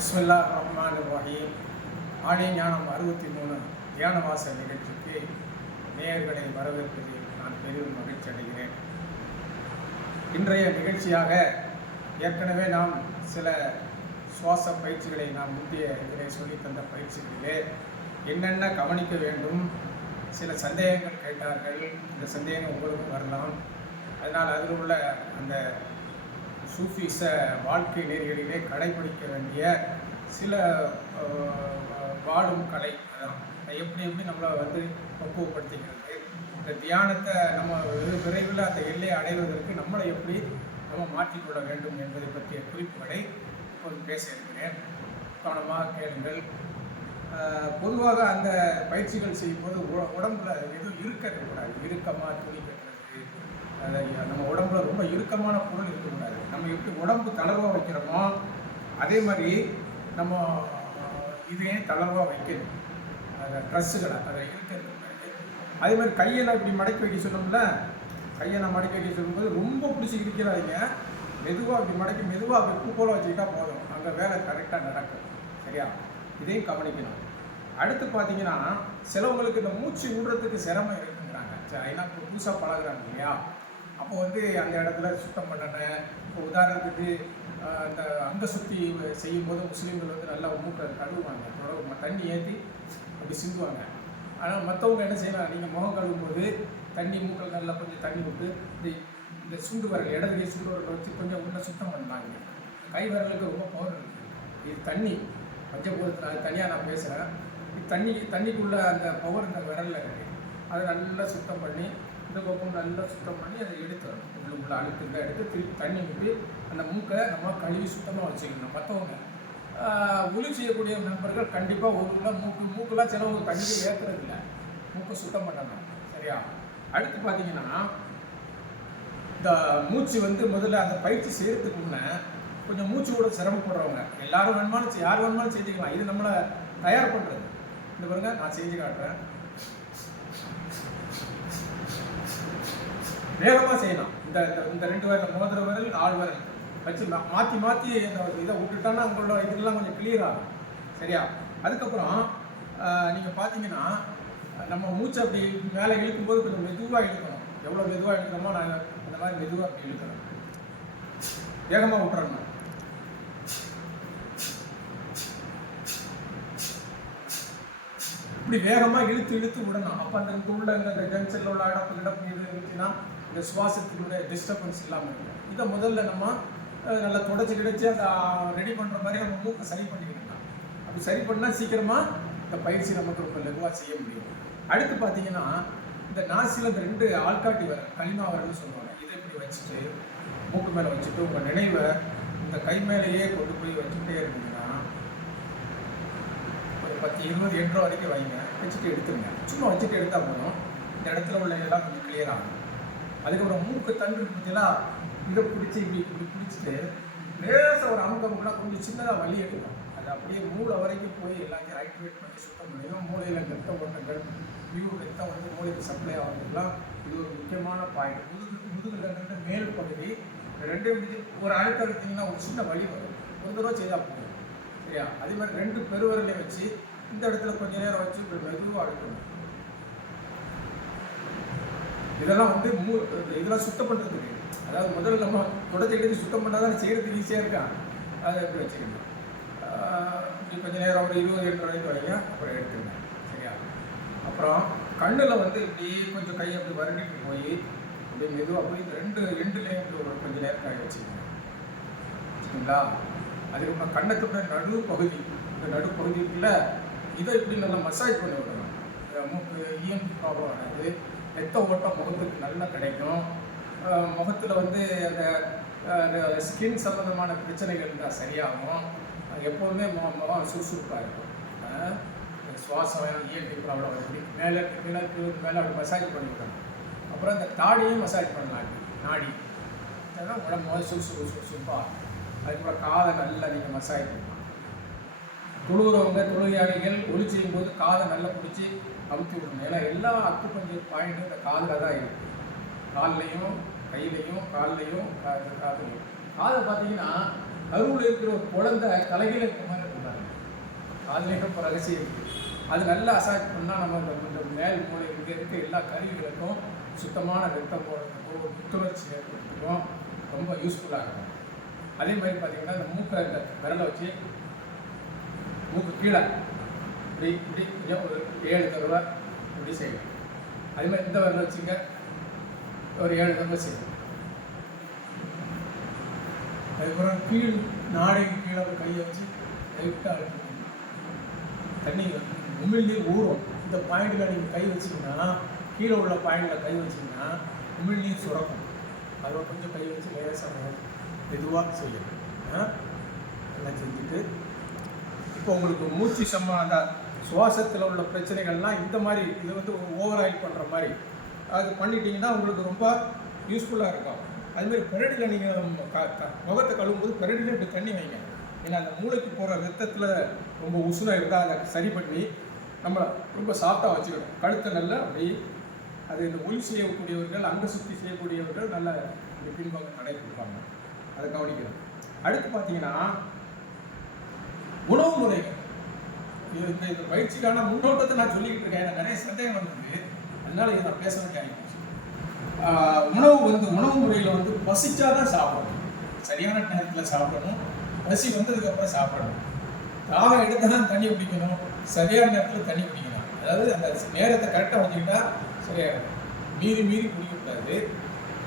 பிஸ்மில்லா ரஹ்மான் ரஹீம் ஆணி ஞானம் அறுபத்தி மூணு தியானவாச நிகழ்ச்சிக்கு நேயர்களை வரவேற்பதில் நான் பெரிதும் மகிழ்ச்சி அடைகிறேன். இன்றைய நிகழ்ச்சியாக ஏற்கனவே நாம் சில சுவாச பயிற்சிகளை நாம் முந்தைய இதிலே சொல்லித் தந்த பயிற்சிகளிலே என்னென்ன கவனிக்க வேண்டும் சில சந்தேகங்கள் கேட்டார்கள் இந்த சந்தேகம் உங்களுக்கும் வரலாம். அதனால் அதில் உள்ள அந்த சூஃபிச வாழ்க்கை நெறிகளிலே கடைபிடிக்க வேண்டிய சில வாழும் கலை. அதான். எப்படி எப்படி நம்மளை வந்து பக்குவப்படுத்திக்கிறது? இந்த தியானத்தை நம்ம விரைவில் அந்த எல்லையை அடைவதற்கு நம்மளை எப்படி நம்ம மாற்றிக்கொள்ள வேண்டும் என்பதை பற்றிய குறிப்புகளை இப்போது பேச இருக்கிறேன். கவனமாக கேளுங்கள். பொதுவாக அந்த பயிற்சிகள் செய்யும்போது உடம்புல எதுவும் இருக்கக்கூடாது கூடாது. இறுக்கமாக துணி கட்டுறது நம்ம உடம்புல ரொம்ப இறுக்கமான பொருள் இருக்கக்கூடாது நம்ம எப்படி உடம்பு தளர்வாக வைக்கிறோமோ அதே மாதிரி நம்ம இதையும் தளர்வாக வைக்கணும். அதை ட்ரெஸ்ஸுகளை அதை இருக்கிறது அதே மாதிரி கையை நான் இப்படி மடக்கி வைக்க சொல்லும்ல கையை நான் மடக்கி வைக்க சொல்லும்போது ரொம்ப பிடிச்சி இருக்கிறாதீங்க மெதுவாக இப்படி மடக்கி மெதுவாக வெப்பு போல வச்சுக்கிட்டா போதும். அங்கே வேலை கரெக்டாக நடக்கும். சரியா? இதையும் கவனிக்கணும். அடுத்து பார்த்தீங்கன்னா சிலவங்களுக்கு இந்த மூச்சு விடுறதுக்கு சிரமம் இருக்குங்கிறாங்க. சரி, ஏன்னா இப்போ புதுசாக பழகுறாங்க இல்லையா? அப்போ வந்து அந்த இடத்துல சுத்தம் பண்ணணும் இப்போ உதாரணத்துக்கு அந்த அந்த சுத்தி செய்யும் போது முஸ்லீம்கள் வந்து நல்லா மூக்கை கழுவுவாங்க தண்ணி ஏற்றி அப்படி சிந்துவாங்க. ஆனால் மற்றவங்க என்ன செய்யலாம்? நீங்கள் முகம் கழுவும் போது தண்ணி மூக்கில் நல்லா கொஞ்சம் தண்ணி விட்டு இந்த இந்த சுண்டு வரல இடது சுண்டு விரலை வச்சு கொஞ்சம் உள்ள சுத்தம் பண்ணாங்க கை விரலுக்கு ரொம்ப பவர் இருக்குது இது தண்ணி. பஞ்சபூதத்தில் அது தனியாக நான் பேசுகிறேன் இது தண்ணி தண்ணிக்குள்ளே அந்த பவர் இந்த விரலில் இருக்குது அதை நல்லா சுத்தம் பண்ணி இந்த பக்கம் நல்லா சுத்தம் பண்ணி அதை எடுத்துடணும் உள்ள உள்ள அழுக்கு இருந்தால் எடுத்து திருப்பி தண்ணி ஊற்றி அந்த மூக்கை நம்ம கழுவி சுத்தமாக வச்சுக்கணும். மற்றவங்க ஒளி செய்யக்கூடிய நண்பர்கள் கண்டிப்பாக ஒரு உள்ள மூக்கு மூக்கெல்லாம் சிலவங்க கண்டிப்பாக ஏற்றுறது இல்லை. மூக்கை சுத்தம் பண்ணணும். சரியா? அடுத்து பார்த்தீங்கன்னா இந்த மூச்சு வந்து முதல்ல அந்த பயிற்சி செய்கிறதுக்கு முன்னே கொஞ்சம் மூச்சு கூட சிரமப்படுறவங்க எல்லாரும் வேணுமாலும் யார் வேணுமாலும் செஞ்சுக்கலாம் இது நம்மளை தயார் பண்ணுறது இந்த பாருங்க நான் செஞ்சு காட்டுறேன். வேகமாக செய்யணும் இந்த இந்த- ரெண்டு விரல் மோதிர விரல் ஆள் விரல் வச்சு மாற்றி மாற்றி இந்த இதை விட்டுட்டோன்னா உங்களோட இதெல்லாம் கொஞ்சம் கிளியர் ஆகும். சரியா? அதுக்கப்புறம் நீங்கள் பார்த்தீங்கன்னா நம்ம மூச்சை அப்படி மேலே இழுக்கும்போது கொஞ்சம் மெதுவாக இழுக்கணும். எவ்வளோ மெதுவாக இழுக்கிறோமோ நாங்கள் அந்த மாதிரி மெதுவாக அப்படி இழுக்கணும். வேகமாக விட்டுறணும். இப்படி வேகமாக இழுத்து இழுத்து விடணும். அப்போ அந்த உள்ள இந்த இந்த ஜங்ஷனில் உள்ள அடப்பு கிடப்பு இது இருந்துச்சுன்னா இந்த சுவாசத்தினுடைய டிஸ்டர்பன்ஸ் இல்லாமல் இருக்கும். இதை முதல்ல நம்ம நல்லா தொடச்சி கிடைச்சி அதை ரெடி பண்ணுற மாதிரி நம்ம மூக்கை சரி பண்ணிக்கிட்டோம் அப்படி சரி பண்ணால் சீக்கிரமாக இந்த பயிற்சி நமக்கு ரொம்ப லகுவாக செய்ய முடியும். அடுத்து பார்த்தீங்கன்னா இந்த நாசியில் இந்த ரெண்டு ஆள்காட்டி வர களிமாவரன்னு சொல்லுவாங்க. இதை இப்படி வச்சுட்டு மூக்கு மேலே வச்சுட்டு உங்கள் நினைவை இந்த கை மேலேயே கொண்டு போய் வச்சுக்கிட்டே இருந்தீங்கன்னா ஒரு பத்து இருபது எண்ட்ரோ வரைக்கும் வைங்க. வச்சுட்டு எடுத்துருங்க. சும்மா வச்சுட்டு எடுத்தால் போதும். இந்த இடத்துல உள்ள எல்லாம் கொஞ்சம் கிளியர் ஆகும். அதுக்கப்புறம் மூக்கு தண்டு பார்த்தீங்கன்னா பார்த்தீங்களா இதை பிடிச்சி இப்படி இப்படி பிடிச்சிட்டு லேசாக ஒரு அமுக்கம்னா கொஞ்சம் சின்னதாக வலி எடுக்கும். அது அப்படியே மூளை வரைக்கும் போய் எல்லாத்தையும் ஆக்டிவேட் பண்ணி சுத்தம் பண்ணிடும். மூளையில் ரத்த ஓட்டங்கள் வியூ ரத்தம் வந்து மூளைக்கு சப்ளை ஆகிறதுலாம் இது ஒரு முக்கியமான பாயிண்ட் முதுகு முதுகுல மேல் பகுதி ரெண்டு ஒரு அழுத்தம் எடுத்தீங்கன்னா ஒரு சின்ன வலி வரும். ஒரு தடவை செய்தால் போதும். சரியா? அதே மாதிரி ரெண்டு பெருவரலையும் வச்சு இந்த இடத்துல கொஞ்ச நேரம் வச்சு மெதுவாக அழுத்தணும். இதெல்லாம் வந்து மூ இதெல்லாம் சுத்தம் பண்ணுறதுக்கு அதாவது முதல்ல நம்ம தொடச்சி எடுத்து சுத்தம் பண்ணால் தான் செய்கிறதுக்கு ஈஸியாக இருக்கா? அதை எப்படி வச்சுக்கணும்? கொஞ்ச நேரம் ஒரு இருபது எட்டு வரைக்கும் வைங்க அப்புறம் எடுத்துருந்தேன் சரியா? அப்புறம் கண்ணில் வந்து இப்படி கொஞ்சம் கை அப்படி வருடிட்டு போய் அப்படியே மெதுவாக போய் ரெண்டு ரெண்டு ரெண்டுலேயும் ஒரு கொஞ்ச நேரம் காய வச்சுக்கோங்க. சரிங்களா அதுக்கப்புறம் கண்ணத்துடைய நடு பகுதி இந்த நடு இருக்குல்ல இதை இப்படி நல்லா மசாஜ் பண்ணி விடணும். மூக்கு இஎன்டி ப்ராப்ளம் ஆனது ரத்த ஓட்டம் முகத்துக்கு நல்லா கிடைக்கும். முகத்தில் வந்து அந்த ஸ்கின் சம்மந்தமான பிரச்சனைகள் இருந்தால் சரியாகும். எப்போதுமே முகம் சுறுசுறுப்பாக இருக்கும். சுவாசம் இயற்கை ப்ராப்ளம் வருது மேலே கிழக்கு மேலே அப்படி மசாஜ் பண்ணிவிடணும் அப்புறம் இந்த தாடியும் மசாஜ் பண்ணலாம். நாடி அதெல்லாம் உடம்பு முதல் சுறுசுறு சுறுசுறுப்பாக அதுக்கப்புறம் காதை நல்லா நீங்கள் மசாஜ் பண்ணலாம். தொழுகிறவங்க தொழுகையாளிகள் ஒளி செய்யும் போது காதை நல்லா பிடிச்சி அமுத்தி விடணும். ஏன்னா எல்லா அத்து பஞ்சு பாயிண்ட்டும் இந்த காதில் தான் இருக்குது கால்லையும் கையிலையும் கால்லையும் காது காதுலையும். காதை பார்த்தீங்கன்னா கருவில் இருக்கிற ஒரு குழந்தை தலைகீழ இருக்க மாதிரி இருக்காங்க அதுலேயும் இப்போ ரகசியம் இருக்குது அது நல்லா அசாக்ட் பண்ணால் நம்ம இந்த மேல் மூளை இங்கே இருக்க எல்லா கருவிகளுக்கும் சுத்தமான ரத்தம் போடுறதுக்கும் ஒரு புத்துணர்ச்சி ஏற்படுறதுக்கும் ரொம்ப யூஸ்ஃபுல்லாக இருக்கும் அதே மாதிரி பார்த்தீங்கன்னா இந்த மூக்கை விரலை வச்சு மூக்கு கீழே. இப்படி இப்படி கொஞ்சம் ஒரு ஏழு தடவை இப்படி செய்யணும். அதே மாதிரி இந்த வரல வச்சுங்க. ஒரு ஏழு தடவை செய்யணும். அதுக்கப்புறம் கீழ் நாடைக்கு கீழே ஒரு கையை வச்சு லைட்டாக அழுத்தணும். தண்ணி உமிழ்நீர் ஊறும். இந்த பாயிண்டில் நீங்கள் கை வச்சிங்கன்னா கீழே உள்ள பாயிண்டில் கை வச்சீங்கன்னா உமிழ்நீர் சுரக்கும். அதில் கொஞ்சம் கை வச்சு லேசாக மெதுவாக செய்யணும். நல்லா எல்லாம் செஞ்சுட்டு இப்போ உங்களுக்கு மூச்சு சம்ம அந்த சுவாசத்தில் உள்ள பிரச்சனைகள்லாம் இந்த மாதிரி இது வந்து ஓவர் ஆயில் பண்ணுற மாதிரி அது பண்ணிட்டீங்கன்னா உங்களுக்கு ரொம்ப யூஸ்ஃபுல்லாக இருக்கும். அதுமாதிரி பெரடியில் நீங்கள் முகத்தை கழுவும்போது பெரடியில் இப்படி தண்ணி வைங்க. ஏன்னா அந்த மூளைக்கு போகிற ரத்தத்தில் ரொம்ப உசுராக இருந்தால் அதை சரி பண்ணி நம்ம ரொம்ப சாஃப்டாக வச்சுக்கணும். கழுத்தை நல்லா அப்படி அது இந்த ஒளி செய்யக்கூடியவர்கள் அங்க சுற்றி செய்யக்கூடியவர்கள் நல்ல இந்த பின்பக்கம் நடை கொடுப்பாங்க. அதை கவனிக்கணும். அடுத்து பார்த்தீங்கன்னா உணவு முறைகள். இது இந்த இந்த பயிற்சிக்கான முன்னோட்டத்தை நான் சொல்லிக்கிட்டு இருக்கேன். எனக்கு நிறைய சந்தேகம் வந்தது அதனால இதை நான் பேச உணவு வந்து உணவு முறையில் வந்து பசிச்சாதான் சாப்பிடணும். சரியான நேரத்தில் சாப்பிடணும். பசி வந்ததுக்கப்புறம் சாப்பிடணும். தாகம் எடுத்து தான் தண்ணி குடிக்கணும். சரியான நேரத்தில் தண்ணி குடிக்கணும். அதாவது அந்த நேரத்தை கரெக்டாக வச்சுக்கிட்டா சரியாக மீறி மீறி குடிக்கக்கூடாது.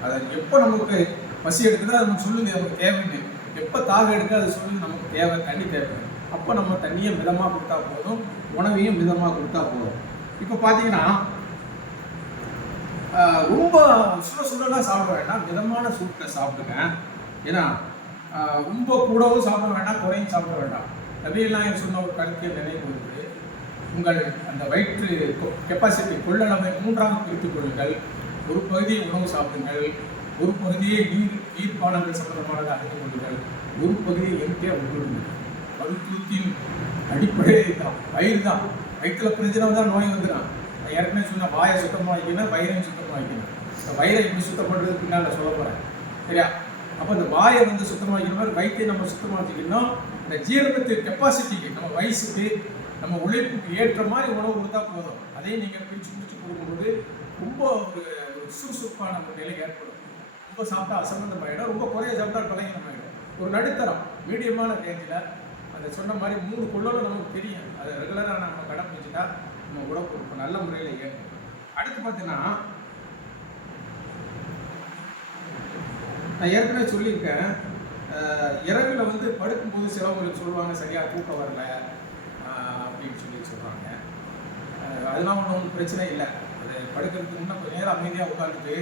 அதை எப்போ நமக்கு பசி எடுக்குதோ அது நமக்கு சொல்லுங்க நமக்கு தேவைன்னு எப்போ தாகம் எடுக்க அது சொல்லுங்க நமக்கு தேவை தண்ணி தேவை அப்போ நம்ம தண்ணியை மிதமாக கொடுத்தா போதும் உணவையும் மிதமாக கொடுத்தா போதும். இப்போ பார்த்தீங்கன்னா ரொம்ப சுட சுடலாம் சாப்பிட வேண்டாம். மிதமான சூட்டில் சாப்பிடுங்க ஏன்னா ரொம்ப கூடவும் சாப்பிட வேண்டாம் குறையும் சாப்பிட வேண்டாம். நபியெல்லாம் சொன்ன ஒரு கருத்தை நினைவு வருது உங்கள் அந்த வயிற்று கெப்பாசிட்டி கொள்ளளவை மூன்றாக பிரித்துக் கொள்ளுங்கள். ஒரு பகுதியை உணவு சாப்பிடுங்கள். ஒரு பகுதியை நீர் நீர்ப்பானங்கள் சம்பந்தமானதை அறிந்து கொள்ளுங்கள். ஒரு பகுதியை எம்டியாக உட்கொள்ளுங்கள். மருத்துவத்தின் அடிப்படை தான் வயிறு தான். வயிற்றுல பிரச்சனை தான் நோய் வந்துடும். ஏற்கனவே சொன்ன வாயை சுத்தமாக வைக்கணும் வயிறையும் சுத்தமாக வைக்கணும் இந்த வயிறை எப்படி சுத்தம் பண்ணுறது பின்னால் சொல்ல போகிறேன் சரியா? அப்போ இந்த வாயை வந்து சுத்தமாக வைக்கிற மாதிரி வயிற்றை நம்ம சுத்தமாக வச்சுக்கணும் இந்த ஜீரணத்து கெப்பாசிட்டிக்கு நம்ம வயசுக்கு நம்ம உழைப்புக்கு ஏற்ற மாதிரி உணவு கொடுத்தா போதும். அதையும் நீங்கள் பிரித்து பிடிச்சி கொடுக்கும்போது ரொம்ப ஒரு சுறுசுறுப்பான ஒரு நிலை ஏற்படும். ரொம்ப சாப்பிட்டா அசம்பந்தமாயிடும் ரொம்ப குறைய சாப்பிட்டா பலகீனமாயிடும் ஒரு நடுத்தரம் மீடியமான ரேஞ்சில் அந்த சொன்ன மாதிரி மூணு கொள்ளலும் நமக்கு தெரியும். அதை ரெகுலராக நம்ம கடைப்பிடிச்சிட்டா நம்ம உடம்பு ஒரு நல்ல முறையில் ஏற்படும் அடுத்து பார்த்தீங்கன்னா நான் ஏற்கனவே சொல்லியிருக்கேன். இரவில் வந்து படுக்கும்போது சிலவங்களுக்கு சொல்லுவாங்க சரியாக தூக்கம் வரல. அப்படின்னு சொல்லி சொல்கிறாங்க அதெல்லாம் ஒன்றும் பிரச்சனை இல்லை. அது படுக்கிறதுக்கு முன்னே கொஞ்சம் நேரம் அமைதியாக உட்காந்துட்டு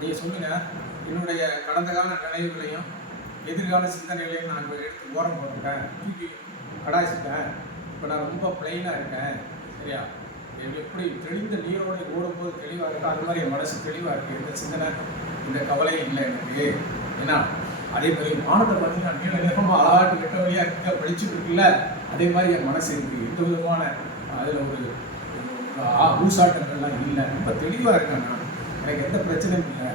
நீங்கள் சொல்லுங்கள் என்னுடைய கடந்த கால நினைவுகளையும் எதிர்கால சிந்தனைகளையும் நான் இப்போ எடுத்து ஓரம் போட்டுட்டேன் தூக்கி கடாய்ச்சிட்டேன். இப்போ நான் ரொம்ப பிளைனாக இருக்கேன். சரியா? எப்படி தெளிந்த நீரோடு ஓடும்போது தெளிவாக இருக்கோ அது மாதிரி என் மனசு தெளிவாக இருக்குது இந்த சிந்தனை இந்த கவலை இல்லை எனக்கு. ஏன்னா அதே மாதிரி வானத்தை பார்த்தீங்கன்னா நீள நேரமாக அழகாட்டு கெட்ட வழியாக இருக்க படிச்சுட்டு இருக்குல்ல அதே மாதிரி என் மனசு இருக்குது எந்த விதமான அதில் ஒரு ஆ- ஊசாட்டங்கள்லாம் இல்லை. ரொம்ப தெளிவாக இருக்கேன் நான். எனக்கு எந்த பிரச்சனையும் இல்லை.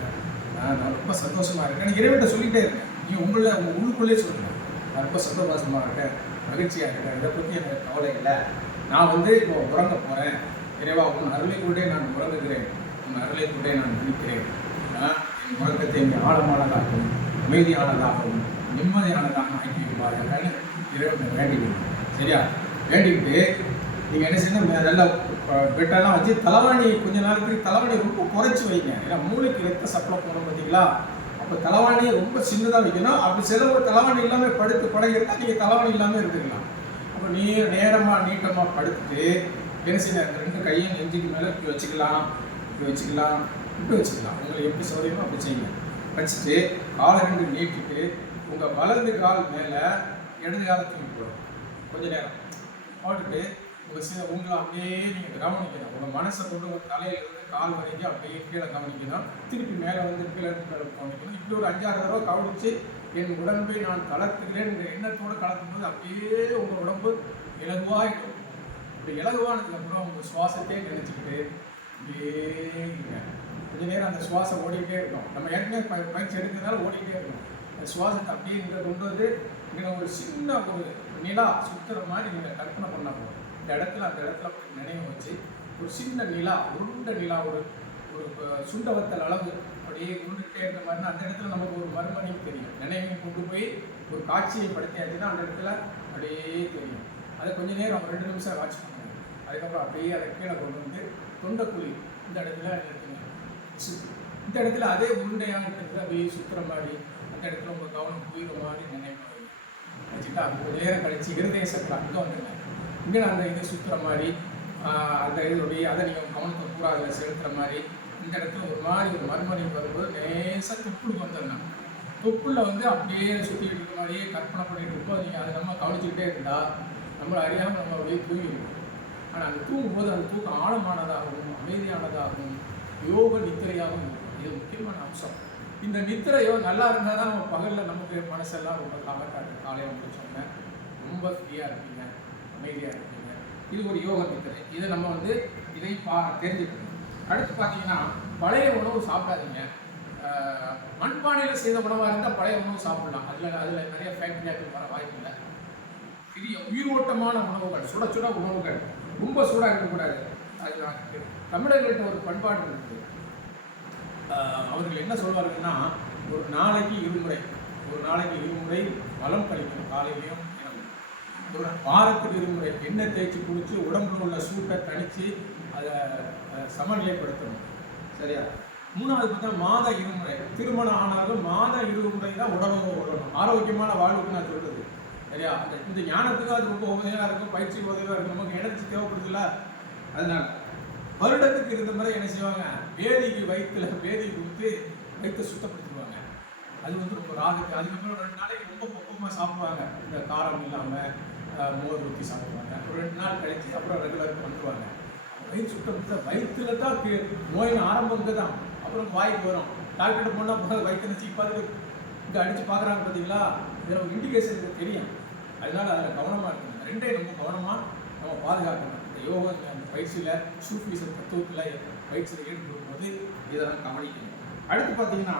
நான் நான் ரொம்ப சந்தோஷமாக இருக்கேன். எனக்கு சொல்லிகிட்டே இருக்கேன். நீ உங்களை உங்கள் உள்ளுக்குள்ளே சொல்லுங்க நான் ரொம்ப சந்தோஷமாக இருக்கேன் மகிழ்ச்சியாக இருக்கேன். இதை பற்றி எனக்கு கவலை இல்லை. நான் வந்து இப்போ உறங்க போகிறேன் இறைவா உன் அருளை கொண்டே நான் உறங்குகிறேன். உன் அருளை கொண்டே நான் விழிக்கிறேன் என் உறக்கத்தை இங்கே ஆழமானதாகவும் அமைதியானதாகவும் நிம்மதியானதாக ஆக்கி வைப்பார்கள் இறைவனை வேண்டிக்கணும் சரியா? வேண்டிக்கிட்டு நீங்கள் என்ன செய்யணும்? நல்ல பெட்டெல்லாம் வச்சு தலைவாணி கொஞ்ச நேரத்துக்கு தலைவாணி ரொம்ப குறைச்சி வைங்க. ஏன்னா மூளைக்கு ரத்த சப்ளை போகணும் பார்த்தீங்களா? அப்போ தலைவாணியை ரொம்ப சின்னதாக வைக்கணும். அப்படி சிலவர் தலைவாணி இல்லாமல் படுத்து பழகிருந்தா நீங்கள் தலைவாணி இல்லாமல் இருந்துக்கலாம். அப்போ நீ நேரமாக நீட்டமாக படுத்துட்டு என்ன செய்யணும்? ரெண்டு கையும் நெஞ்சுக்கு மேலே இப்படி வச்சுக்கலாம். இப்படி வச்சுக்கலாம். இப்படி வச்சுக்கலாம். உங்களுக்கு எப்படி சௌரியமோ அப்படி செய்யுங்க. வச்சுட்டு காலை ரெண்டு நீட்டிட்டு உங்கள் வலது கால் மேலே இடது காலத்துக்கு போடும் கொஞ்ச நேரம். போட்டுட்டு உங்கள் உங்களை அப்படியே நீங்கள் கவனிக்கணும். உங்கள் மனசை கொண்டு உங்கள் தலையிலிருந்து கால் வரைக்கும் அப்படியே கீழே கவனிக்கணும். திருப்பி மேலே வந்து கீழே இருந்து மேலே கவனிக்கணும். இப்படி ஒரு அஞ்சாறு தடவை கவனித்து என் உடம்பை நான் தளர்த்துகிறேன். என்ற எண்ணத்தோடு கலக்கும் போது அப்படியே உங்கள் உடம்பு இலகுவாகிடும் இப்படி இலகுவானதுக்கப்புறம் உங்கள் சுவாசத்தையே நினச்சிக்கிட்டு அப்படியே கொஞ்ச நேரம் அந்த சுவாசம் ஓடிக்கிட்டே இருக்கும். நம்ம ஏற்கனவே ப- பயிற்சி எடுக்கிறதுனால ஓடிக்கிட்டே இருக்கும். அந்த சுவாசத்தை அப்படியே இங்கே கொண்டு வந்து இங்கே ஒரு சின்ன ஒரு நிலா சுத்துற மாதிரி நீங்கள் கற்பனை பண்ண போதும் இந்த இடத்துல அந்த இடத்துல போய் நினைவு வச்சு ஒரு சின்ன நிலா உருண்ட நிலா ஒரு ஒரு சுண்டவத்தல் அளவு அப்படியே உருண்டுகிட்டே இருந்த மாதிரினா அந்த இடத்துல நமக்கு ஒரு மறுமணியும் தெரியும். நினைவையும் கொண்டு போய் ஒரு காட்சியை படுத்தியாச்சுன்னா அந்த இடத்துல அப்படியே தெரியும். அதை கொஞ்ச நேரம் ரெண்டு நிமிஷம் வாட்ச் பண்ணுங்க. அதுக்கப்புறம் அப்படியே அதை கீழே கொண்டு வந்து தொண்டக்குழி இந்த இடத்துல நிறுத்துங்க சு- இந்த இடத்துல அதே உருண்டையான இடத்துல அப்படியே சுற்றுற மாதிரி அந்த இடத்துல உங்கள் கவனம் போயிடுற மாதிரி நினைவு வச்சுட்டு அது கொஞ்ச நேரம் கழிச்சு இருதேசத்தில் அங்கே வந்துருங்க. இங்கே அந்த இதை சுற்றுற மாதிரி அந்த இதோடைய அதை நீங்கள் கவனத்தை கூட அதில் செலுத்துகிற மாதிரி. இந்த இடத்துல ஒரு மாதிரி ஒரு மறுமணி வரும்போது லேசாக தொப்புளுக்கு வந்துடணும் தொப்புளில் வந்து அப்படியே சுற்றிக்கிட்டு இருக்க மாதிரியே கற்பனை பண்ணிட்டு இருப்போம். நீங்கள் அதை நம்ம கவனிச்சுக்கிட்டே இருந்தால் நம்மளை அறியாமல் நம்ம அப்படியே தூங்கிடுவோம். ஆனால் அந்த தூங்கும்போது அந்த தூக்கம் ஆழமானதாகவும் அமைதியானதாகவும் யோக நித்திரையாகவும் இருக்கும். இது முக்கியமான அம்சம். இந்த நித்திரையோ நல்லா இருந்தால் தான் நம்ம பகலில் நமக்கு மனசெல்லாம் ரொம்ப கவர்க்காக காலையில் சொன்னேன் ரொம்ப ஃப்ரீயாக இருக்குது அமைதியாக இருக்குங்க இது ஒரு யோக நித்திரை. இதை நம்ம வந்து இதை பா தெரிஞ்சுக்கணும். அடுத்து பார்த்தீங்கன்னா பழைய உணவு சாப்பிடாதீங்க. மண்பானையில் செய்த உணவாக இருந்தால் பழைய உணவு சாப்பிடலாம். அதில் அதில் நிறைய ஃபேக்டரியாக்கள் வர வாய்ப்பு இல்லை. பெரிய உயிரோட்டமான உணவுகள் சுட சுட உணவுகள். ரொம்ப சூடாக இருக்கக்கூடாது. அது தமிழர்கள்ட்ட ஒரு பண்பாடு இருக்குது அவர்கள் என்ன சொல்வார்கள்னா ஒரு நாளைக்கு இருமுறை ஒரு நாளைக்கு இருமுறை பலம் கழிக்கணும் காலையிலையும் ஒரு வாரத்துக்கு இருமுறை எண்ணெய் தேய்ச்சி குடித்து உடம்புல உள்ள சூட்டை தணித்து அதை சமநிலைப்படுத்தணும். சரியா? மூணாவது பார்த்தா மாத இருமுறை. திருமணம் ஆனாலும் மாத இருமுறை தான் உடம்பு உடணும் ஆரோக்கியமான வாழ்வுக்கு நான் சொல்கிறது சரியா? அந்த இந்த ஞானத்துக்கு அது ரொம்ப உதவியாக இருக்கும் பயிற்சி உதவியாக இருக்கும். நமக்கு எனர்ஜி தேவைப்படுதுல்ல. அதனால வருடத்துக்கு இருந்த முறை என்ன செய்வாங்க? வேதிக்கு வயிற்றுல வேதி கொடுத்து வயிற்றை சுத்தப்படுத்திடுவாங்க. அது வந்து ரொம்ப ராகத்து அதுக்கப்புறம் ரெண்டு நாளைக்கு ரொம்ப பக்குவமாக சாப்பிடுவாங்க. இந்த காரம் இல்லாமல் மோர் ஊற்றி சாப்பிடுவாங்க. ஒரு ரெண்டு நாள் கழித்து அப்புறம் ரெகுலருக்கு வந்துடுவாங்க வயிற்று சுத்தம் வயிற்றுல தான் நோயின் ஆரம்பம் இங்கே தான். அப்புறம் வாய்க்கு வரும். டாக்டர் போனால் போக வயிற்று நினச்சி பார்த்து இங்கே அடித்து பார்க்குறாங்க பார்த்தீங்களா இதில் ஒரு இண்டிகேஷன் தெரியும். அதனால் அதில் கவனமாக இருக்கணும். ரெண்டையும் ரொம்ப கவனமாக நம்ம பாதுகாக்கணும். இந்த யோகா அந்த பயிற்சியில் சூஃபீஸ் தத்துவத்தில் பயிற்சியில் ஈடுபடும் போது இதெல்லாம் கவனிக்கணும். அடுத்து பார்த்தீங்கன்னா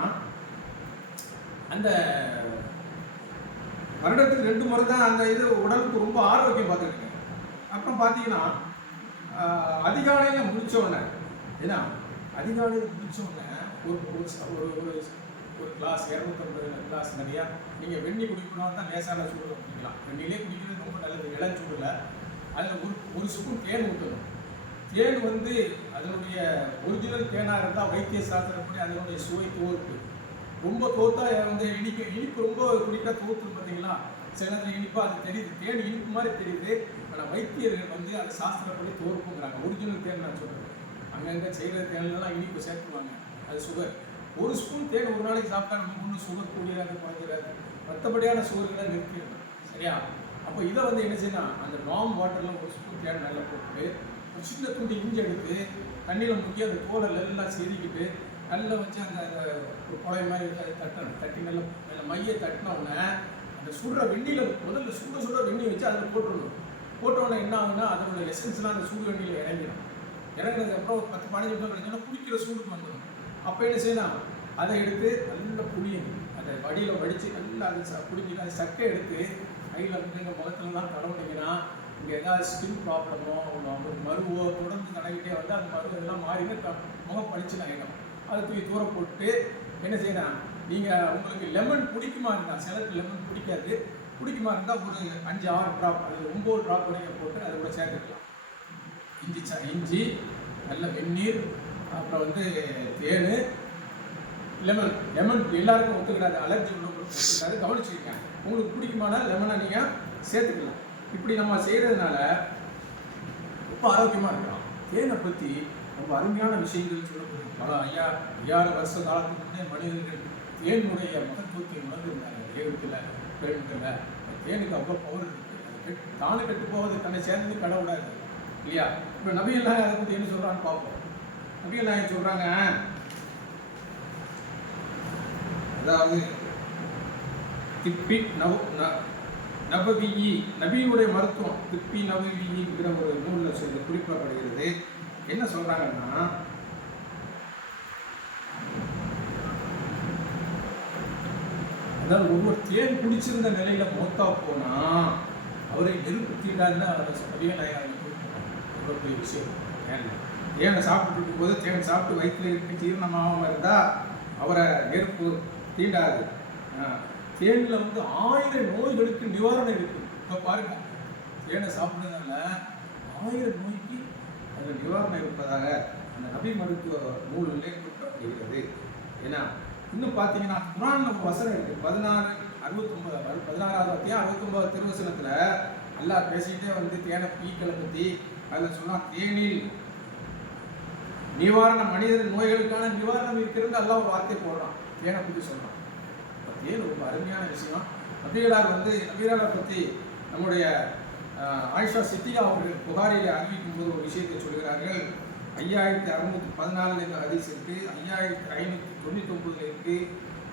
அந்த வருடத்துக்கு ரெண்டு முறை தான் அந்த இது உடலுக்கு ரொம்ப ஆரோக்கியம் பார்த்துருக்கேன். அப்புறம் பார்த்தீங்கன்னா அதிகாலையில் முடித்தோடனே ஏன்னா அதிகாலையில் முடித்தோடனே ஒரு ஒரு ஒரு ஒரு கிளாஸ் இரநூத்தம்பது கிளாஸ் நிறையா நீங்கள் வெண்ணி குடிக்கணும் தான் லேசான சூடு குடிக்கலாம். வெண்ணிலே குடிக்கிறது ரொம்ப நல்லது. இளஞ்சூடில் அதில் ஒரு ஒரு ஸ்பூன் தேன் ஊற்றணும் தேன் வந்து அதனுடைய ஒரிஜினல் தேனாக இருந்தால் வைத்திய சாஸ்திரப்படி அதனுடைய சுவை தோற்று ரொம்ப தோத்தா வந்து இனிக்கு இனிப்பு ரொம்ப குடிக்க தோற்று பார்த்தீங்களா சில நேரத்தில் இனிப்பாக அது தெரியுது. தேன் இனிப்பு மாதிரி தெரியுது. ஆனால் வைத்தியர்கள் வந்து அந்த சாஸ்திரப்படி தோற்புங்கிறாங்க ஒரிஜினல் தேன் நான் சொல்கிறேன் அங்கங்கே செய்கிற தேன்லாம் இனிப்பு சேர்த்துவாங்க அது சுகர் ஒரு ஸ்பூன் தேன் ஒரு நாளைக்கு சாப்பிட்டா நம்ம ஒன்றும் சுகர் கூடியதாக குறைஞ்சிடாது மற்றபடியான சுகர்களை நிறுத்திடணும். சரியா? அப்போ இதை வந்து என்ன செய்யணும் அந்த நார்ம் வாட்டரில் ஒரு ஸ்பூன் தேன் நல்லா போட்டு ஒரு சின்ன துண்டு இஞ்சி எடுத்து தண்ணியில் முக்கிய அந்த தோலை எல்லாம் செதுக்கிட்டு கல்லை வச்சு அந்த ஒரு குழை மாதிரி வச்சு அதை தட்டணும். தட்டி நல்லா நல்ல மைய தட்டினவுடனே அந்த சுடுற வெண்ணியில் முதல்ல சுட சுட வெண்ணி வச்சு அதில் போட்டுடணும். போட்டவுடனே என்ன ஆகுதுன்னா அதோட எசன்ஸ்லாம் அந்த சூடு வெண்ணியில் இறங்கிடும். இறங்கினதுக்கப்புறம் ஒரு பத்து பதினஞ்சு நிமிஷம் கழிச்சோன்னா குடிக்கிற சூடுக்கு வந்துடும். அப்போ என்ன செய்யலாம்? அதை எடுத்து நல்லா புளியணும் அதை வடியில் வடித்து நல்லா அதை ச புளிஞ்சிட்டு அதை சக்கை எடுத்து கையில் வந்து எங்கள் முகத்துலலாம் தடவுனீங்கன்னா இங்கே ஏதாவது ஸ்கின் ப்ராப்ளமோ ஒரு மருவோ தொடர்ந்து தடவிட்டே வந்து அந்த மருந்து எல்லாம் மாறின முகம் முகம் நான் ஆகிடும் அதை தூக்கி தூர போட்டு என்ன செய்யலாம் நீங்கள் உங்களுக்கு லெமன் பிடிக்குமா இருந்தால் சிலருக்கு லெமன் பிடிக்காது. பிடிக்குமா இருந்தால் ஒரு அஞ்சு ஆறு ட்ராப் அது ஒம்பது ட்ராப் வரைக்கும் போட்டு அதை கூட சேர்த்துக்கலாம். இஞ்சி ச இஞ்சி நல்ல வெந்நீர் அப்புறம் வந்து தேன் லெமன் லெமன் எல்லாருக்கும் ஒத்துக்கிறாது அலர்ஜி உள்ளவங்களுக்கு ஒத்துக்கிறாது உங்களுக்கு பிடிக்குமான லெமனை நீங்கள் சேர்த்துக்கலாம். இப்படி நம்ம செய்கிறதுனால ரொம்ப ஆரோக்கியமாக இருக்கலாம். தேனை பற்றி ரொம்ப அருமையான விஷயங்கள் சொல்லப்படுது பல ஐயா ஐயாயிரம் வருஷ காலத்துக்கு முன்னே மனிதர்கள் தேனுடைய மகத்துவத்தை உணர்ந்திருந்தாங்க தெய்வத்தில் பெண்களில் தேனுக்கு அவ்வளோ பவர் இருக்குது தானு கெட்டு போவது தன்னை சேர்ந்தது கடவுளாக இருக்குது இல்லையா? இப்போ நபியெல்லாம் அதை பற்றி என்ன சொல்கிறான்னு பார்ப்போம். நபியெல்லாம் சொல்கிறாங்க அதாவது திப்பி நவ ந- நபவியி நபியுடைய மருத்துவம். திப்பி நபவியிங்கிற ஒரு நூலில் சொல்லி குறிப்பிடப்படுகிறது. என்ன சொல்றாங்கன்னா அதனால் ஒருவர் தேன் குடிச்சிருந்த நிலையில மோத்தா போனா அவரை எதிர்ப்பு தீண்டாதுன்னா அவரை அப்படியே நான் எவ்வளோ பெரிய விஷயம். தேன் தேனை சாப்பிட்டு இருக்கும்போது தேன் சாப்பிட்டு வயிற்றுல இருக்க ஜீரணமாகாமல் இருந்தால் அவரை நெருப்பு தீண்டாது. தேனில் வந்து ஆயிரம் நோய்களுக்கு நிவாரணம் இருக்கு. இப்போ பாருங்க. தேனை சாப்பிட்டதுனால ஆயிரம் நோய்க்கு அந்த நிவாரணம் இருப்பதாக அந்த நபி மருத்துவ நூலிலே குறிப்பிடப்படுகிறது. ஏன்னா இன்னும் பார்த்தீங்கன்னா குரான் நம்ம வசனம் இருக்கு. பதினாறு அறுபத்தொன்பது பதினாறாவது அத்தியாயம் அறுபத்தொன்பது திருவசனத்துல அல்லாஹ் பேசிக்கிட்டே வந்து தேனை பீக்களை பத்தி அதில் சொன்னா தேனில் நிவாரணம் மனிதன் நோய்களுக்கான நிவாரணம் இருக்கிறது அல்லாஹ் ஒரு வார்த்தை போடுறான். தேனை பற்றி சொல்றான். தேன் ரொம்ப அருமையான விஷயம். நபிகளார் வந்து நபிகளாரை பற்றி நம்முடைய ஆயிஷா சித்திகா அவர்கள் புகாரிலே அறிவிக்கும் போது ஒரு விஷயத்தை சொல்கிறார்கள் ஐயாயிரத்தி அறுநூற்றி பதினாலில் இந்த ஹதீஸ் இருக்குது ஐயாயிரத்தி ஐநூற்றி தொண்ணூற்றி ஒன்பதுல இருக்குது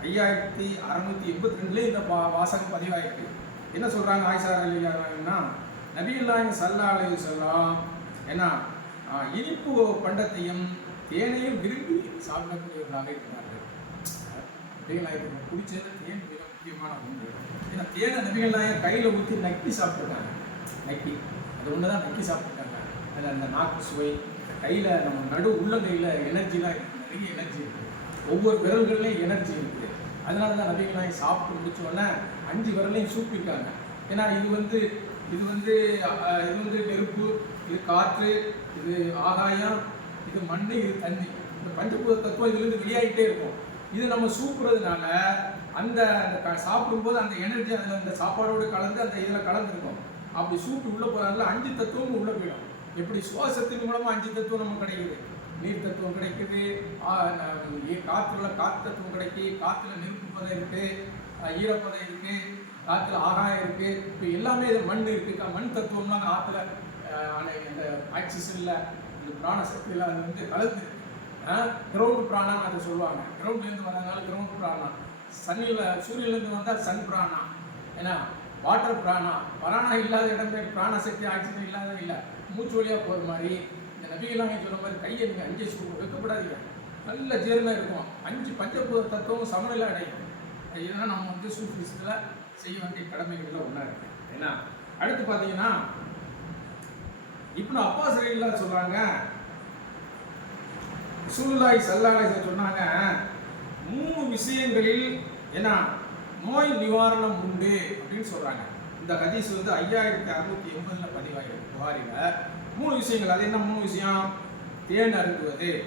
ஐயாயிரத்தி அறநூற்றி எண்பத்தி ரெண்டுல இந்த பா வாசகம் பதிவாயிருக்கு. என்ன சொல்றாங்க ஆயிஷா அலினா நபியுல்லாஹின் சல்லா அலி சொல்லாம் ஏன்னா இனிப்பு பண்டத்தையும் தேனையும் விரும்பி சாப்பிடக்கூடியவர்களாக இருக்கிறார்கள். நபிகள் நாயகம் குடிச்சது தேன் மிக முக்கியமான ஒன்று. ஏன்னா தேனை நபிகள் நாயகம் கையில் ஊற்றி நக்கி சாப்பிட்ருக்காங்க நக்கி. அது ஒன்று தான் நக்கி சாப்பிட்ருக்காங்க அதில் அந்த நாக்கு சுவை கையில் நம்ம நடு உள்ளங்கையில் எனர்ஜிலாம் இருக்குது நிறைய எனர்ஜி இருக்குது ஒவ்வொரு விரல்கள்லையும் எனர்ஜி இருக்குது. அதனால தான் நபிகளாய் சாப்பிட்டு முடிச்சோடனே அஞ்சு விரலையும் சூப்பிட்டாங்க ஏன்னா இது வந்து இது வந்து இது வந்து நெருப்பு இது காற்று இது ஆகாயம் இது மண் இது தண்ணி. இந்த பஞ்சபூத தத்துவம் இதுலேருந்து வெளியாகிட்டே இருக்கும். இது நம்ம சூப்புறதுனால அந்த அந்த க- சாப்பிடும்போது அந்த எனர்ஜி அதில் அந்த சாப்பாடோடு கலந்து அந்த இதில் கலந்துருக்கும். அப்படி சூப்பி உள்ளே போகிறதுனால அஞ்சு தத்துவமும் உள்ளே போயிடும். எப்படி சுவாசத்தின் மூலமாக அஞ்சு தத்துவம் நமக்கு கிடைக்குது? நீர் தத்துவம் கிடைக்குது காற்றுல காற்று தத்துவம் கிடைக்கி காற்றுல நெருப்பு பதை இருக்கு ஈரப்பதம் ஈரப்பதை இருக்கு காற்றுல ஆகாயம் இருக்கு இப்போ எல்லாமே இது மண் இருக்கு. மண் தத்துவம்லாம் ஆற்றுல இந்த ஆக்சிஜனில் இந்த பிராண சக்தியில் அது வந்து கலந்து கிரவுண்ட் பிராணம் அதை சொல்லுவாங்க. கிரவுண்ட்லேருந்து வந்ததுனால கிரவுண்ட் பிராணா. சன்னில் சூரியன்லேருந்து வந்தால் சன் பிராணா. ஏன்னா வாட்டர் பிராணா. பிராணா இல்லாத இடமே பிராண சக்தி ஆக்சிஜன் இல்லாத இல்லை. மூச்சு வழியாக போகிற மாதிரி இந்த நபிகளாங்க சொன்ன மாதிரி கையை நீங்கள் அஞ்சு சூடு வைக்கப்படாதீங்க நல்ல ஜீரமாக இருக்கும் அஞ்சு பஞ்சபூத தத்துவம் சமநிலை அடையும். இதுதான் நம்ம வந்து சூஃபிஸ்டில் செய்ய வேண்டிய கடமைகளில் ஒன்றா இருக்கு. ஏன்னா அடுத்து பார்த்தீங்கன்னா இப்போ அப்பா சிறையில் சொல்கிறாங்க சூழ்நாய் சல்லாலை சொன்னாங்க மூணு விஷயங்களில் என்ன நோய் நிவாரணம் உண்டு அப்படின்னு சொல்றாங்க. இந்த ஹதீஸ் வந்து ஐயாயிரத்தி அறுநூத்தி எண்பதுல பதிவாயிருக்கு. புகாரில மூணு விஷயங்கள். அது என்ன மூணு விஷயம்? தேன் அருந்துவது.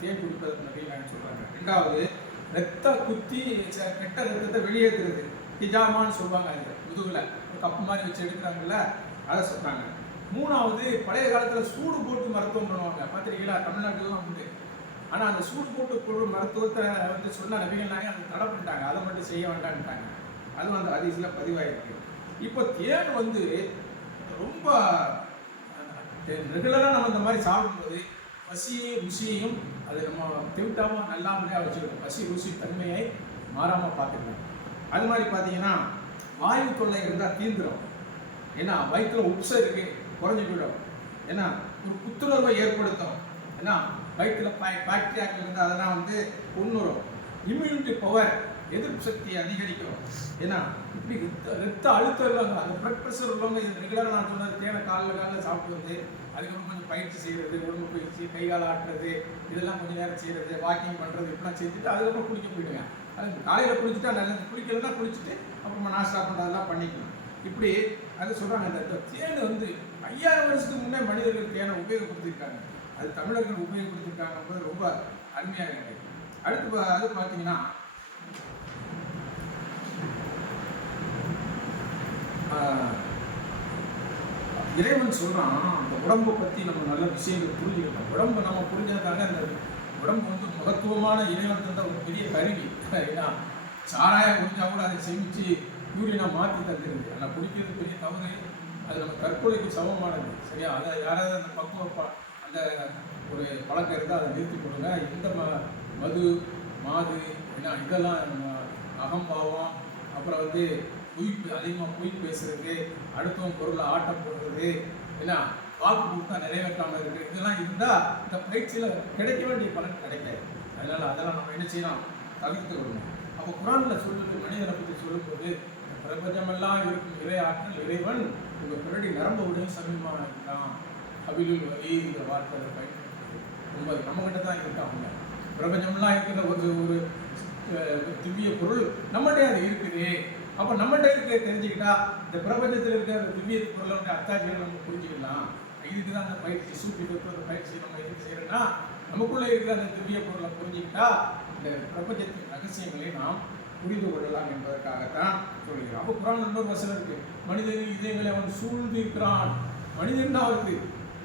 தேன் குடிப்பதற்கு நிறைய சொல்கிறாங்க ரெண்டாவது ரத்த குத்தி ச- கெட்ட ரத்தத்தை வெளியேற்றுறது ஹிஜாமான்னு சொல்லுவாங்க அது முதுகில். ஒரு கப்பு மாதிரி வச்சு எடுக்கிறாங்கல்ல அதை சொல்கிறாங்க மூணாவது பழைய காலத்தில் சூடு போட்டு மருத்துவம் பண்ணுவாங்க. பார்த்துருக்கீங்களா? தான் உண்டு. ஆனால் அந்த சூடு போட்டு பொருள் மருத்துவத்தை வந்து சொன்ன நபிகள்னாங்க அதை தடை பண்ணிட்டாங்க. அதை மட்டும் செய்ய வேண்டாம்ட்டாங்க அதுவும் அந்த அதிசயில் பதிவாயிருக்கு. இப்போ தேன் வந்து ரொம்ப ரெகுலராக நம்ம இந்த மாதிரி சாப்பிடும்போது பசியையும் ருசியையும் அது நம்ம திவிட்டாம நல்லாமலே வச்சுக்கணும் பசி ருசி தன்மையை மாறாமல் பார்த்துக்கணும் அது மாதிரி பார்த்தீங்கன்னா வாயு தொல்லை இருந்தால் தீந்துடும் ஏன்னா வயிற்றில் உப்சை இருக்கு குறைஞ்சி போயிடும். ஏன்னா ஒரு புத்துணர்வை ஏற்படுத்தும். ஏன்னா வயிற்றுல பாக்டீரியாக்கள் இருந்தால் அதெல்லாம் வந்து கொன்னுரும். இம்யூனிட்டி பவர் எதிர்ப்பு சக்தி அதிகரிக்கும். ஏன்னா இப்படி ரத்த ரத்த அழுத்தம் உள்ளவங்க அந்த பிளட் ப்ரெஷர் உள்ளவங்க இது ரெகுலராக நான் சொன்னது தேனை காலில் காலில் சாப்பிட்டு வந்து அதுக்கப்புறம் கொஞ்சம் பயிற்சி செய்கிறது உடம்பு பயிற்சி கைகால ஆட்டுறது இதெல்லாம் கொஞ்சம் நேரம் செய்கிறது வாக்கிங் பண்ணுறது இப்படிலாம் செஞ்சுட்டு அதுக்கப்புறம் குளிக்க போயிடுங்க அது காலையில் குளிச்சுட்டா நல்லது. குளிக்கலன்னா குளிச்சுட்டு அப்புறமா நாஷ்டா பண்ணுறதெல்லாம் பண்ணிக்கணும். இப்படி அது சொல்கிறாங்க அந்த இந்த தேன் வந்து ஐயாயிரம் வருஷத்துக்கு முன்னே மனிதர்கள் தேனை உபயோகப்படுத்திருக்காங்க அது தமிழர்கள் உபயோகப்படுத்திருக்காங்க ரொம்ப அருமையாக இருக்குது அடுத்து அது பார்த்தீங்கன்னா இறைவன் சொல்கிறான் அந்த உடம்பை பற்றி நம்ம நல்ல விஷயங்கள் புரிஞ்சுக்கணும். உடம்பு நம்ம புரிஞ்சாதாங்க அந்த உடம்பு வந்து மகத்துவமான இறைவன் தந்த ஒரு பெரிய கருவி. ஏன்னா சாராயம் குடிச்சா கூட அதை செமிச்சு யூரினா மாற்றி தந்துருது ஆனால் குடிக்கிறது பெரிய தவறு. அது நம்ம தற்கொலைக்கு சமமானது. சரியா? அதை யாராவது அந்த பக்குவ அந்த ஒரு பழக்கம் இருந்தால் அதை நிறுத்தி கொடுங்க இந்த ம மது மாது ஏன்னா இதெல்லாம் நம்ம அகம்பாவம். அப்புறம் வந்து பொய் அதிகமாக பொய் பேசுறது அடுத்தவங்க பொருளை ஆட்டம் போடுறது ஏன்னா வாக்கு கொடுத்தா நிறைவேற்றாமல் இருக்குது இதெல்லாம் இருந்தால் இந்த பயிற்சியில் கிடைக்க வேண்டிய பலன் கிடைக்காது. அதனால் அதெல்லாம் நம்ம என்ன செய்யலாம்? தவிர்த்து விடணும். அப்போ குரானில் சொல்லுறது மனிதனை பற்றி சொல்லும்போது பிரபஞ்சமெல்லாம் இருக்கும் இறை ஆற்றல் இறைவன் உங்கள் பிறடி நரம்பு உடனே சமீபமாக இருக்கான் கபிலுல் வலிங்கிற வார்த்தை அதை பயன்படுத்துது ரொம்ப நம்மகிட்ட தான் இருக்காங்க பிரபஞ்சம்லாம் இருக்கிற ஒரு ஒரு திவ்ய பொருள் நம்மகிட்டே அது இருக்குது. அப்போ நம்மகிட்ட இருக்க தெரிஞ்சுக்கிட்டா இந்த பிரபஞ்சத்தில் இருக்கிற அந்த திவ்ய பொருளோட அத்தாட்சியை நம்ம புரிஞ்சுக்கலாம். இதுக்கு தான் அந்த பயிற்சி சூப்பி அந்த பயிற்சி நம்ம எதுக்கு செய்யறோம்னா நமக்குள்ளே இருக்கிற அந்த திவ்ய பொருளை புரிஞ்சுக்கிட்டா இந்த பிரபஞ்சத்தின் ரகசியங்களை நாம் புரிந்து கொள்ளலாம் என்பதற்காகத்தான் சொல்கிறோம் அப்போ குரான் இன்னொரு வசனம் இருக்கு. மனிதனின் இதயங்களை அவன் சூழ்ந்து இருக்கிறான் மனிதன் தான் வருது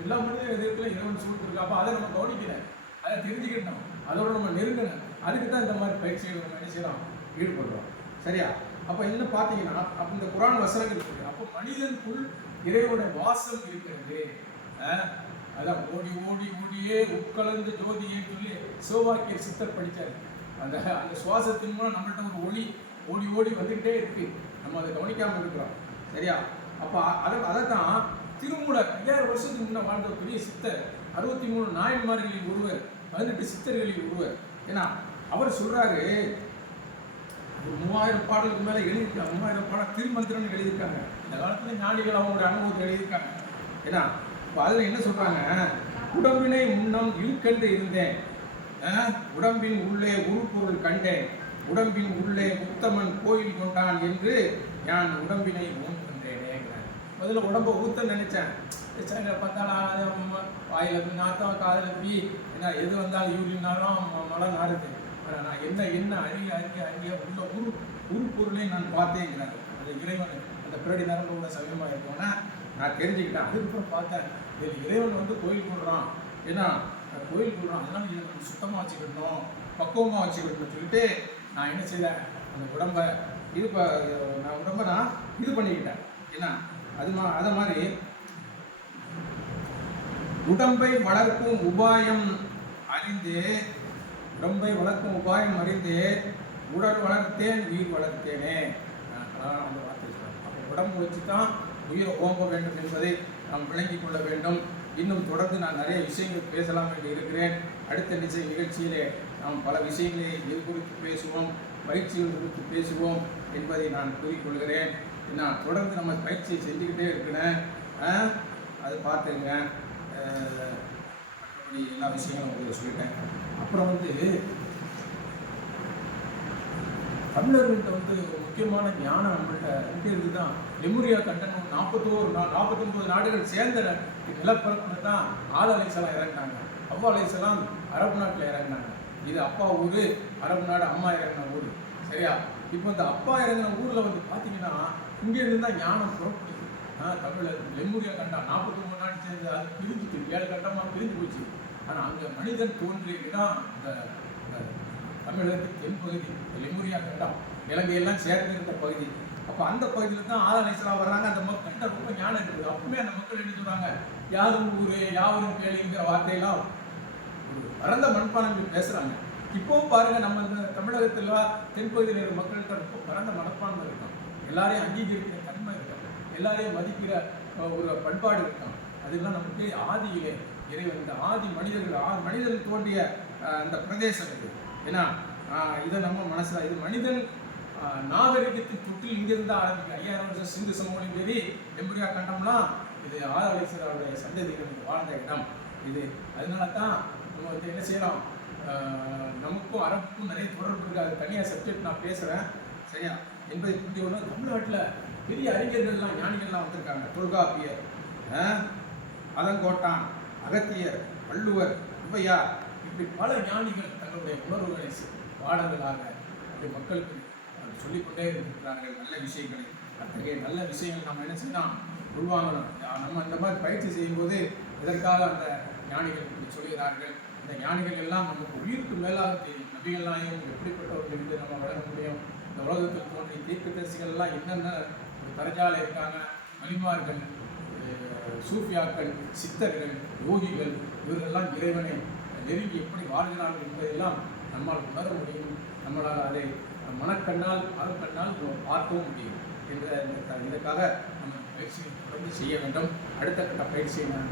எல்லா மனிதன் இதயத்தில் இறைவன் சூழ்ந்து அப்போ அதை நம்ம கவனிக்கணும். அதை தெரிஞ்சுக்கிட்டோம் அதோட நம்ம நெருங்கணும். அதுக்கு தான் இந்த மாதிரி பயிற்சிகள் நம்ம என்ன ஈடுபடுறோம். சரியா? அப்போ என்ன பார்த்தீங்கன்னா அப்போ இந்த குரான் வசனங்கள் இருக்கு. அப்போ மனிதனுக்குள் இறைவனுடைய வாசம் இருக்கிறது. அதான் ஓடி ஓடி ஓடியே உட்கலந்து ஜோதியை சொல்லி சோவாக்கிய சித்தர் படித்தார் அந்த அந்த சுவாசத்தின் மூலம் நம்மள்ட்ட ஒரு ஒளி ஓடி ஓடி வந்துக்கிட்டே இருக்கு. நம்ம அதை கவனிக்காமல் இருக்கிறோம். சரியா? அப்போ அதை அதை தான் திருமூலர் ஐயாயிரம் வருஷத்துக்கு முன்னே வாழ்ந்த பெரிய சித்தர் அறுபத்தி மூணு நாயன்மார்களில் ஒருவர் பதினெட்டு சித்தர்களில் ஒருவர். ஏன்னா அவர் சொல்கிறாரு ஒரு மூவாயிரம் பாடலுக்கு மேலே எழுதியிருக்காங்க. மூவாயிரம் பாடல் திருமந்திரம்னு எழுதியிருக்காங்க. இந்த காலத்துல ஞானிகள் அவங்களுடைய அனுபவத்தை எழுதியிருக்காங்க. ஏன்னா இப்போ அதில் என்ன சொல்றாங்க? உடம்பினை முன்னம் இழுக்கென்று இருந்தேன். உடம்பின் உள்ளே உருப்பொருள் கண்டேன். உடம்பின் உள்ளே உத்தமன் கோயில் கொண்டான் என்று நான் உடம்பினை ஊன்கின்றேனேங்கிறார் முதல்ல உடம்ப ஊத்த நினைச்சேன். சரி பார்த்தாலும் வாயில போய் நாத்தம் காதில் பி என்ன எது வந்தாலும் யூரின்னாலும் மழை நாருது. நான் என்ன என்ன அறிய அறிய அறிய உள்ள உரு உருப்பொருளை நான் பார்த்தேங்கிறாங்க அந்த இறைவன் அந்த பிறடி உள்ள சமயமாக இருக்கோன்னா நான் தெரிஞ்சுக்கிட்டேன். அதுக்கப்புறம் பார்த்தேன் இதில் இறைவன் வந்து கோயில் கொள்றான் ஏன்னா நான் கோயில் கொள்றான் அதனால் இதை நம்ம சுத்தமாக வச்சுக்கிடணும் பக்குவமாக வச்சுக்கிடணும்னு சொல்லிட்டு நான் என்ன செய்தேன் அந்த உடம்ப இது ப நான் உடம்ப நான் இது பண்ணிக்கிட்டேன். ஏன்னா அது மா அதை மாதிரி உடம்பை வளர்க்கும் உபாயம் அறிந்து உடம்பை வளர்க்கும் உபாயம் அறிந்து உடல் வளர்த்தேன் உயிர் வளர்த்தேனே. நான் அந்த வார்த்தை அப்போ உடம்பு வச்சு தான் உயிரை ஓம்ப வேண்டும் என்பதை நாம் விளங்கிக் கொள்ள வேண்டும். இன்னும் தொடர்ந்து நான் நிறைய விஷயங்கள் பேசலாம் என்று இருக்கிறேன். அடுத்த நிச்சய நிகழ்ச்சியிலே நாம் பல விஷயங்களை இது குறித்து பேசுவோம் பயிற்சிகள் குறித்து பேசுவோம் என்பதை நான் கூறிக்கொள்கிறேன் நான் தொடர்ந்து நம்ம பயிற்சியை செஞ்சுக்கிட்டே இருக்கிறேன் அது பார்த்துங்க. அஹ், எல்லா விஷயங்களும் உங்களுக்கு சொல்லிட்டேன். அப்புறம் வந்து தமிழர்கள்ட்ட வந்து ஒரு முக்கியமான ஞானம் நம்மள்ட்ட இருக்கிறது இருக்குதான் லெமுரியா கண்டனம் நாற்பத்தோரு நாள் நாற்பத்தொம்பது நாடுகள் சேர்ந்த நிலப்பரப்புல தான் ஆள் அலைசலாம் இறங்கினாங்க. அவ்வா அலைசலாம் அரபு நாட்டில் இறங்கினாங்க. இது அப்பா ஊர் அரபு நாடு அம்மா இறங்கின ஊர். சரியா? இப்போ இந்த அப்பா இறங்கின ஊரில் வந்து பார்த்தீங்கன்னா இங்கேருந்து தான் ஞானம் புறப்பட்டுது தமிழர் லெமுரியா கண்டம் நாற்பத்தொம்பது நாடு சேர்ந்து அது பிரிஞ்சுட்டு ஏழு கட்டமாக பிரிஞ்சு போச்சு. ஆனால் அங்கே மனிதன் தோன்றிய இடம் இந்த தமிழகத்தின் தென்பகுதி லெமுரியா கண்டம் இலங்கையெல்லாம் சேர்ந்து இருந்த பகுதி. அப்போ அந்த பகுதியில் தான் ஆதாரேஸ்வரா வர்றாங்க. அந்த மக்கள்கிட்ட ரொம்ப ஞானம் இருக்குது. அப்பவுமே அந்த மக்கள் என்ன சொல்கிறாங்க யாரும் ஊர் யாவரும் கேளுங்கிற வார்த்தையெல்லாம் ஒரு பரந்த மனப்பான்மை பேசுறாங்க. இப்போவும் பாருங்க நம்ம இந்த தமிழகத்தில் தென்பகுதியில் இருக்கிற மக்கள்கிட்ட ரொம்ப பரந்த மனப்பான்மை இருக்கும். எல்லாரையும் அங்கீகரிக்கிற தன்மை இருக்கும். எல்லாரையும் மதிக்கிற ஒரு பண்பாடு இருக்கும். அதெல்லாம் நமக்கு ஆதியிலே இறைவன் இந்த ஆதி மனிதர்கள் ஆதி மனிதர்கள் தோன்றிய அந்த பிரதேசம் இது. ஏன்னா இதை நம்ம மனசில் இது மனிதன் நாகரிகத்தின் தொட்டில் இங்கிருந்து ஆரம்பிக்கும் ஐயாயிரம் வருஷம் சிந்து சமூகம் தேவி எம்புரியா கண்டம்லாம் இது ஆதரேஸ்வரருடைய சந்ததிகள் வாழ்ந்த இடம். இது அதனால தான் நம்ம வந்து என்ன செய்யலாம் நமக்கும் அரபுக்கும் நிறைய தொடர்பு இருக்காது அது தனியாக சப்ஜெக்ட் நான் பேசுகிறேன் சரியா? என்பதை புரிஞ்சு கொண்டு தமிழ்நாட்டில் பெரிய அறிஞர்கள்லாம் ஞானிகள்லாம் வந்திருக்காங்க. தொல்காப்பியர் அதங்கோட்டான் அகத்தியர் வள்ளுவர் ஔவையார் இப்படி பல ஞானிகள் தங்களுடைய உணர்வுகளை பாடங்களாக அப்படி மக்களுக்கு சொல்லிக்கொண்டே இருக்கிறார்கள் நல்ல விஷயங்களை. அத்தகைய நல்ல விஷயங்கள் நம்ம என்ன செய்யலாம்? உள்வாங்கணும். நம்ம இந்த மாதிரி பயிற்சி செய்யும்போது இதற்காக அந்த ஞானிகள் இப்படி சொல்கிறார்கள் இந்த ஞானிகள் எல்லாம் நமக்கு உயிருக்கு மேலாக தெரியும். நபிகள் நாயகம் எப்படிப்பட்டவர்கள் என்று நம்ம வழங்க முடியும்? இந்த உலகத்தில் தோன்றிய தீர்க்கதரிசிகள் எல்லாம் என்னென்ன ஒரு தரஜால இருக்காங்க? வலிமார்கள் சூஃபியாக்கள் சித்தர்கள் யோகிகள் இவர்களெல்லாம் இறைவனை நெருங்கி எப்படி வாழ்கிறார்கள் என்பதையெல்லாம் நம்மால் உணர முடியும். நம்மளால் அதை மனக்கண்ணால் அறக்கண்ணால் பார்க்கவும் முடியும் என்ற இதற்காக நம்ம பயிற்சியை தொடர்ந்து செய்ய வேண்டும். அடுத்த கட்ட பயிற்சியை நான்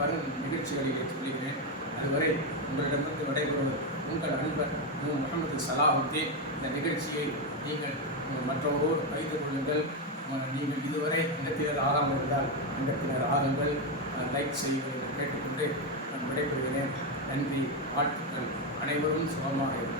வரும் நிகழ்ச்சிகளிலே சொல்லுகிறேன் அதுவரை உங்களிடமிருந்து விடைபெறுவது உங்கள் அன்பர் முகமது சலாஹுத்தீன். இந்த நிகழ்ச்சியை நீங்கள் மற்றவரோடு பகிர்ந்து கொள்ளுங்கள். நீங்கள் இதுவரை இடத்தினர் ஆகாமல் இருந்தால் இடத்தினர் ஆகுங்கள் லைக் செய்வது கேட்டுக்கொண்டு நான் விடைபெறுகிறேன். நன்றி வாழ்த்துக்கள். அனைவரும் சுகமாக இருக்கும்